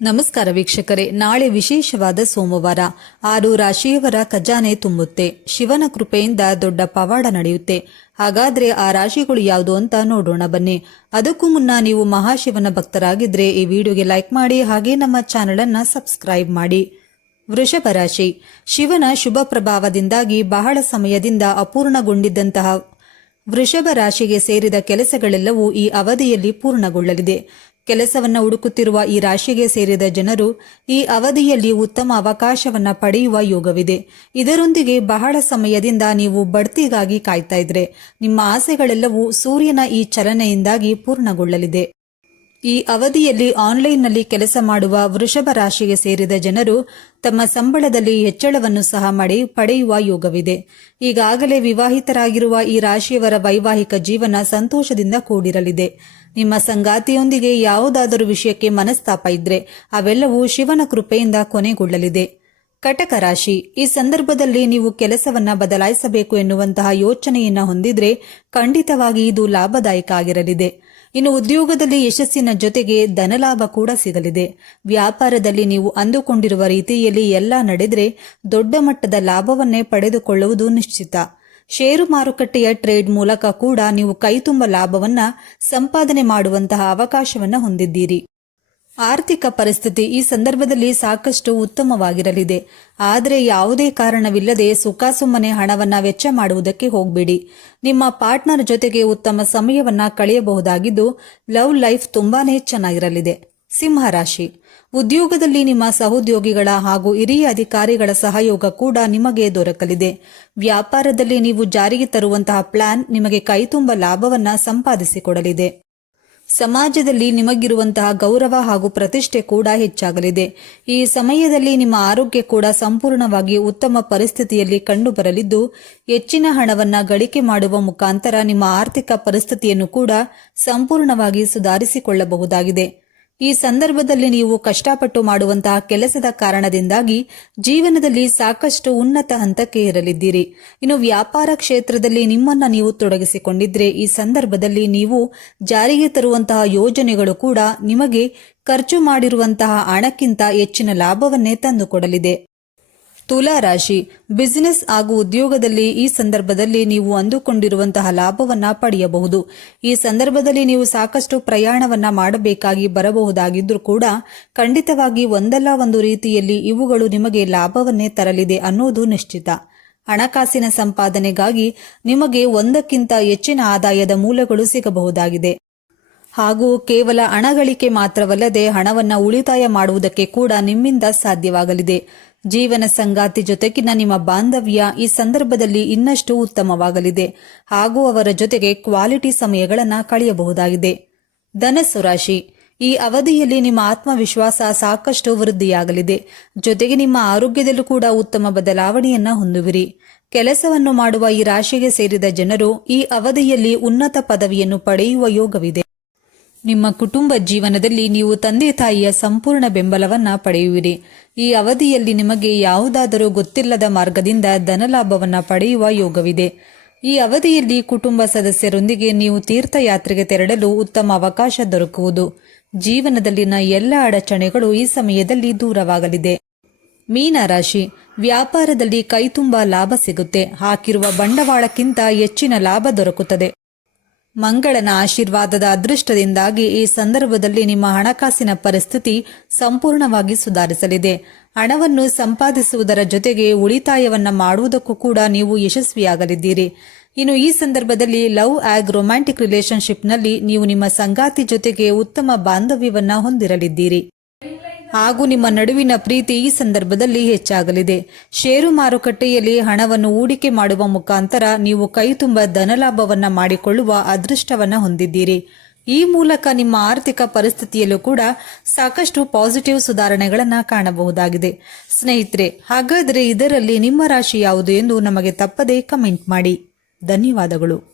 ನಮಸ್ಕಾರ ವೀಕ್ಷಕರೇ, ನಾಳೆ ವಿಶೇಷವಾದ ಸೋಮವಾರ. 6 ರಾಶಿಯವರ ಖಜಾನೆ ತುಂಬುತ್ತೆ. ಶಿವನ ಕೃಪೆಯಿಂದ ದೊಡ್ಡ ಪವಾಡ ನಡೆಯುತ್ತೆ. ಹಾಗಾದ್ರೆ ಆ ರಾಶಿಗಳು ಯಾವುದು ಅಂತ ನೋಡೋಣ ಬನ್ನಿ. ಅದಕ್ಕೂ ಮುನ್ನ ನೀವು ಮಹಾಶಿವನ ಭಕ್ತರಾಗಿದ್ರೆ ಈ ವಿಡಿಯೋಗೆ ಲೈಕ್ ಮಾಡಿ, ಹಾಗೆ ನಮ್ಮ ಚಾನೆಲ್ ಅನ್ನ ಸಬ್ಸ್ಕ್ರೈಬ್ ಮಾಡಿ. ವೃಷಭ ರಾಶಿ. ಶಿವನ ಶುಭ ಪ್ರಭಾವದಿಂದಾಗಿ ಬಹಳ ಸಮಯದಿಂದ ಅಪೂರ್ಣಗೊಂಡಿದ್ದಂತಹ ವೃಷಭ ರಾಶಿಗೆ ಸೇರಿದ ಕೆಲಸಗಳೆಲ್ಲವೂ ಈ ಅವಧಿಯಲ್ಲಿ ಪೂರ್ಣಗೊಳ್ಳಲಿದೆ. ಕೆಲಸವನ್ನ ಹುಡುಕುತ್ತಿರುವ ಈ ರಾಶಿಗೆ ಸೇರಿದ ಜನರು ಈ ಅವಧಿಯಲ್ಲಿ ಉತ್ತಮ ಅವಕಾಶವನ್ನ ಪಡೆಯುವ ಯೋಗವಿದೆ. ಇದರೊಂದಿಗೆ ಬಹಳ ಸಮಯದಿಂದ ನೀವು ಬಡ್ತಿಗಾಗಿ ಕಾಯ್ತಾ ಇದ್ರೆ ನಿಮ್ಮ ಆಸೆಗಳೆಲ್ಲವೂ ಸೂರ್ಯನ ಈ ಚಲನೆಯಿಂದಾಗಿ ಪೂರ್ಣಗೊಳ್ಳಲಿದೆ. ಈ ಅವಧಿಯಲ್ಲಿ ಆನ್ಲೈನ್ನಲ್ಲಿ ಕೆಲಸ ಮಾಡುವ ವೃಷಭ ರಾಶಿಗೆ ಸೇರಿದ ಜನರು ತಮ್ಮ ಸಂಬಳದಲ್ಲಿ ಹೆಚ್ಚಳವನ್ನು ಸಹ ಪಡೆಯುವ ಯೋಗವಿದೆ. ಈಗಾಗಲೇ ವಿವಾಹಿತರಾಗಿರುವ ಈ ರಾಶಿಯವರ ವೈವಾಹಿಕ ಜೀವನ ಸಂತೋಷದಿಂದ ಕೂಡಿರಲಿದೆ. ನಿಮ್ಮ ಸಂಗಾತಿಯೊಂದಿಗೆ ಯಾವುದಾದರೂ ವಿಷಯಕ್ಕೆ ಮನಸ್ತಾಪ ಇದ್ರೆ ಅವೆಲ್ಲವೂ ಶಿವನ ಕೃಪೆಯಿಂದ ಕೊನೆಗೊಳ್ಳಲಿದೆ. ಕಟಕ ರಾಶಿ. ಈ ಸಂದರ್ಭದಲ್ಲಿ ನೀವು ಕೆಲಸವನ್ನ ಬದಲಾಯಿಸಬೇಕು ಎನ್ನುವಂತಹ ಯೋಚನೆಯನ್ನ ಹೊಂದಿದ್ರೆ ಖಂಡಿತವಾಗಿ ಇದು ಲಾಭದಾಯಕ ಆಗಿರಲಿದೆ. ಇನ್ನು ಉದ್ಯೋಗದಲ್ಲಿ ಯಶಸ್ಸಿನ ಜೊತೆಗೆ ಧನಲಾಭ ಕೂಡ ಸಿಗಲಿದೆ. ವ್ಯಾಪಾರದಲ್ಲಿ ನೀವು ಅಂದುಕೊಂಡಿರುವ ರೀತಿಯಲ್ಲಿ ಎಲ್ಲ ನಡೆದ್ರೆ ದೊಡ್ಡ ಮಟ್ಟದ ಲಾಭವನ್ನೇ ಪಡೆದುಕೊಳ್ಳುವುದು ನಿಶ್ಚಿತ. ಷೇರು ಮಾರುಕಟ್ಟೆಯ ಟ್ರೇಡ್ ಮೂಲಕ ಕೂಡ ನೀವು ಕೈತುಂಬ ಲಾಭವನ್ನ ಸಂಪಾದನೆ ಮಾಡುವಂತಹ ಅವಕಾಶವನ್ನ ಹೊಂದಿದ್ದೀರಿ. ಆರ್ಥಿಕ ಪರಿಸ್ಥಿತಿ ಈ ಸಂದರ್ಭದಲ್ಲಿ ಸಾಕಷ್ಟು ಉತ್ತಮವಾಗಿರಲಿದೆ. ಆದರೆ ಯಾವುದೇ ಕಾರಣವಿಲ್ಲದೆ ಸುಖಾಸುಮ್ಮನೆ ಹಣವನ್ನ ವೆಚ್ಚ ಮಾಡುವುದಕ್ಕೆ ಹೋಗಬೇಡಿ. ನಿಮ್ಮ ಪಾರ್ಟ್ನರ್ ಜೊತೆಗೆ ಉತ್ತಮ ಸಮಯವನ್ನ ಕಳೆಯಬಹುದಾಗಿದ್ದು ಲವ್ ಲೈಫ್ ತುಂಬಾನೇ ಚೆನ್ನಾಗಿರಲಿದೆ. ಸಿಂಹರಾಶಿ. ಉದ್ಯೋಗದಲ್ಲಿ ನಿಮ್ಮ ಸಹೋದ್ಯೋಗಿಗಳ ಹಾಗೂ ಹಿರಿಯ ಅಧಿಕಾರಿಗಳ ಸಹಯೋಗ ಕೂಡ ನಿಮಗೆ ದೊರಕಲಿದೆ. ವ್ಯಾಪಾರದಲ್ಲಿ ನೀವು ಜಾರಿಗೆ ತರುವಂತಹ ಪ್ಲಾನ್ ನಿಮಗೆ ಕೈತುಂಬ ಲಾಭವನ್ನ ಸಂಪಾದಿಸಿಕೊಡಲಿದೆ. ಸಮಾಜದಲ್ಲಿ ನಿಮಗಿರುವಂತಹ ಗೌರವ ಹಾಗೂ ಪ್ರತಿಷ್ಠೆ ಕೂಡ ಹೆಚ್ಚಾಗಲಿದೆ. ಈ ಸಮಯದಲ್ಲಿ ನಿಮ್ಮ ಆರೋಗ್ಯ ಕೂಡ ಸಂಪೂರ್ಣವಾಗಿ ಉತ್ತಮ ಪರಿಸ್ಥಿತಿಯಲ್ಲಿ ಕಂಡುಬರಲಿದ್ದು ಹೆಚ್ಚಿನ ಹಣವನ್ನ ಗಳಿಕೆ ಮಾಡುವ ಮುಖಾಂತರ ನಿಮ್ಮ ಆರ್ಥಿಕ ಪರಿಸ್ಥಿತಿಯನ್ನು ಕೂಡ ಸಂಪೂರ್ಣವಾಗಿ ಸುಧಾರಿಸಿಕೊಳ್ಳಬಹುದಾಗಿದೆ. ಈ ಸಂದರ್ಭದಲ್ಲಿ ನೀವು ಕಷ್ಟಪಟ್ಟು ಮಾಡುವಂತಹ ಕೆಲಸದ ಕಾರಣದಿಂದಾಗಿ ಜೀವನದಲ್ಲಿ ಸಾಕಷ್ಟು ಉನ್ನತ ಹಂತಕ್ಕೆ ಏರಲಿದ್ದೀರಿ. ಇನ್ನು ವ್ಯಾಪಾರ ಕ್ಷೇತ್ರದಲ್ಲಿ ನಿಮ್ಮನ್ನ ನೀವು ತೊಡಗಿಸಿಕೊಂಡಿದ್ರೆ ಈ ಸಂದರ್ಭದಲ್ಲಿ ನೀವು ಜಾರಿಗೆ ತರುವಂತಹ ಯೋಜನೆಗಳು ಕೂಡ ನಿಮಗೆ ಖರ್ಚು ಮಾಡಿರುವಂತಹ ಹಣಕ್ಕಿಂತ ಹೆಚ್ಚಿನ ಲಾಭವನ್ನೇ ತಂದುಕೊಡಲಿದೆ. ತುಲಾ ರಾಶಿ. ಬಿಸಿನೆಸ್ ಹಾಗೂ ಉದ್ಯೋಗದಲ್ಲಿ ಈ ಸಂದರ್ಭದಲ್ಲಿ ನೀವು ಅಂದುಕೊಂಡಿರುವಂತಹ ಲಾಭವನ್ನ ಪಡೆಯಬಹುದು. ಈ ಸಂದರ್ಭದಲ್ಲಿ ನೀವು ಸಾಕಷ್ಟು ಪ್ರಯಾಣವನ್ನ ಮಾಡಬೇಕಾಗಿ ಬರಬಹುದಾಗಿದ್ರೂ ಕೂಡ ಖಂಡಿತವಾಗಿ ಒಂದಲ್ಲ ಒಂದು ರೀತಿಯಲ್ಲಿ ಇವುಗಳು ನಿಮಗೆ ಲಾಭವನ್ನೇ ತರಲಿದೆ ಅನ್ನೋದು ನಿಶ್ಚಿತ. ಹಣಕಾಸಿನ ಸಂಪಾದನೆಗಾಗಿ ನಿಮಗೆ ಒಂದಕ್ಕಿಂತ ಹೆಚ್ಚಿನ ಆದಾಯದ ಮೂಲಗಳು ಸಿಗಬಹುದಾಗಿದೆ. ಹಾಗೂ ಕೇವಲ ಹಣ ಗಳಿಕೆ ಮಾತ್ರವಲ್ಲದೆ ಹಣವನ್ನ ಉಳಿತಾಯ ಮಾಡುವುದಕ್ಕೆ ಕೂಡ ನಿಮ್ಮಿಂದ ಸಾಧ್ಯವಾಗಲಿದೆ. ಜೀವನ ಸಂಗಾತಿ ಜೊತೆಗಿನ ನಿಮ್ಮ ಬಾಂಧವ್ಯ ಈ ಸಂದರ್ಭದಲ್ಲಿ ಇನ್ನಷ್ಟು ಉತ್ತಮವಾಗಲಿದೆ ಹಾಗೂ ಅವರ ಜೊತೆಗೆ ಕ್ವಾಲಿಟಿ ಸಮಯಗಳನ್ನು ಕಳೆಯಬಹುದಾಗಿದೆ. ಧನಸ್ಸು ರಾಶಿ. ಈ ಅವಧಿಯಲ್ಲಿ ನಿಮ್ಮ ಆತ್ಮವಿಶ್ವಾಸ ಸಾಕಷ್ಟು ವೃದ್ಧಿಯಾಗಲಿದೆ. ಜೊತೆಗೆ ನಿಮ್ಮ ಆರೋಗ್ಯದಲ್ಲೂ ಕೂಡ ಉತ್ತಮ ಬದಲಾವಣೆಯನ್ನ ಹೊಂದುವಿರಿ. ಕೆಲಸವನ್ನು ಮಾಡುವ ಈ ರಾಶಿಗೆ ಸೇರಿದ ಜನರು ಈ ಅವಧಿಯಲ್ಲಿ ಉನ್ನತ ಪದವಿಯನ್ನು ಪಡೆಯುವ ಯೋಗವಿದೆ. ನಿಮ್ಮ ಕುಟುಂಬ ಜೀವನದಲ್ಲಿ ನೀವು ತಂದೆ ತಾಯಿಯ ಸಂಪೂರ್ಣ ಬೆಂಬಲವನ್ನ ಪಡೆಯುವಿರಿ. ಈ ಅವಧಿಯಲ್ಲಿ ನಿಮಗೆ ಯಾವುದಾದರೂ ಗೊತ್ತಿಲ್ಲದ ಮಾರ್ಗದಿಂದ ಧನಲಾಭವನ್ನ ಪಡೆಯುವ ಯೋಗವಿದೆ. ಈ ಅವಧಿಯಲ್ಲಿ ಕುಟುಂಬ ಸದಸ್ಯರೊಂದಿಗೆ ನೀವು ತೀರ್ಥಯಾತ್ರೆಗೆ ತೆರಳಲು ಉತ್ತಮ ಅವಕಾಶ ದೊರಕುವುದು. ಜೀವನದಲ್ಲಿನ ಎಲ್ಲ ಅಡಚಣೆಗಳು ಈ ಸಮಯದಲ್ಲಿ ದೂರವಾಗಲಿದೆ. ಮೀನ ರಾಶಿ. ವ್ಯಾಪಾರದಲ್ಲಿ ಕೈತುಂಬ ಲಾಭ ಸಿಗುತ್ತೆ. ಹಾಕಿರುವ ಬಂಡವಾಳಕ್ಕಿಂತ ಹೆಚ್ಚಿನ ಲಾಭ ದೊರಕುತ್ತದೆ. ಮಂಗಳನ ಆಶೀರ್ವಾದದ ಅದೃಷ್ಟದಿಂದಾಗಿ ಈ ಸಂದರ್ಭದಲ್ಲಿ ನಿಮ್ಮ ಹಣಕಾಸಿನ ಪರಿಸ್ಥಿತಿ ಸಂಪೂರ್ಣವಾಗಿ ಸುಧಾರಿಸಲಿದೆ. ಹಣವನ್ನು ಸಂಪಾದಿಸುವುದರ ಜೊತೆಗೆ ಉಳಿತಾಯವನ್ನ ಮಾಡುವುದಕ್ಕೂ ಕೂಡ ನೀವು ಯಶಸ್ವಿಯಾಗಲಿದ್ದೀರಿ. ಇನ್ನು ಈ ಸಂದರ್ಭದಲ್ಲಿ ಲವ್ ಆಗ್ ರೊಮ್ಯಾಂಟಿಕ್ ರಿಲೇಶನ್ಶಿಪ್ನಲ್ಲಿ ನೀವು ನಿಮ್ಮ ಸಂಗಾತಿ ಜೊತೆಗೆ ಉತ್ತಮ ಬಾಂಧವ್ಯವನ್ನ ಹೊಂದಿರಲಿದ್ದೀರಿ ಹಾಗೂ ನಿಮ್ಮ ನಡುವಿನ ಪ್ರೀತಿ ಈ ಸಂದರ್ಭದಲ್ಲಿ ಹೆಚ್ಚಾಗಲಿದೆ. ಷೇರು ಮಾರುಕಟ್ಟೆಯಲ್ಲಿ ಹಣವನ್ನು ಹೂಡಿಕೆ ಮಾಡುವ ಮುಖಾಂತರ ನೀವು ಕೈತುಂಬ ಧನಲಾಭವನ್ನ ಮಾಡಿಕೊಳ್ಳುವ ಅದೃಷ್ಟವನ್ನ ಹೊಂದಿದ್ದೀರಿ. ಈ ಮೂಲಕ ನಿಮ್ಮ ಆರ್ಥಿಕ ಪರಿಸ್ಥಿತಿಯಲ್ಲೂ ಕೂಡ ಸಾಕಷ್ಟು ಪಾಸಿಟಿವ್ ಸುಧಾರಣೆಗಳನ್ನ ಕಾಣಬಹುದಾಗಿದೆ. ಸ್ನೇಹಿತರೆ, ಹಾಗಾದರೆ ಇದರಲ್ಲಿ ನಿಮ್ಮ ರಾಶಿ ಯಾವುದು ಎಂದು ನಮಗೆ ತಪ್ಪದೇ ಕಮೆಂಟ್ ಮಾಡಿ. ಧನ್ಯವಾದಗಳು.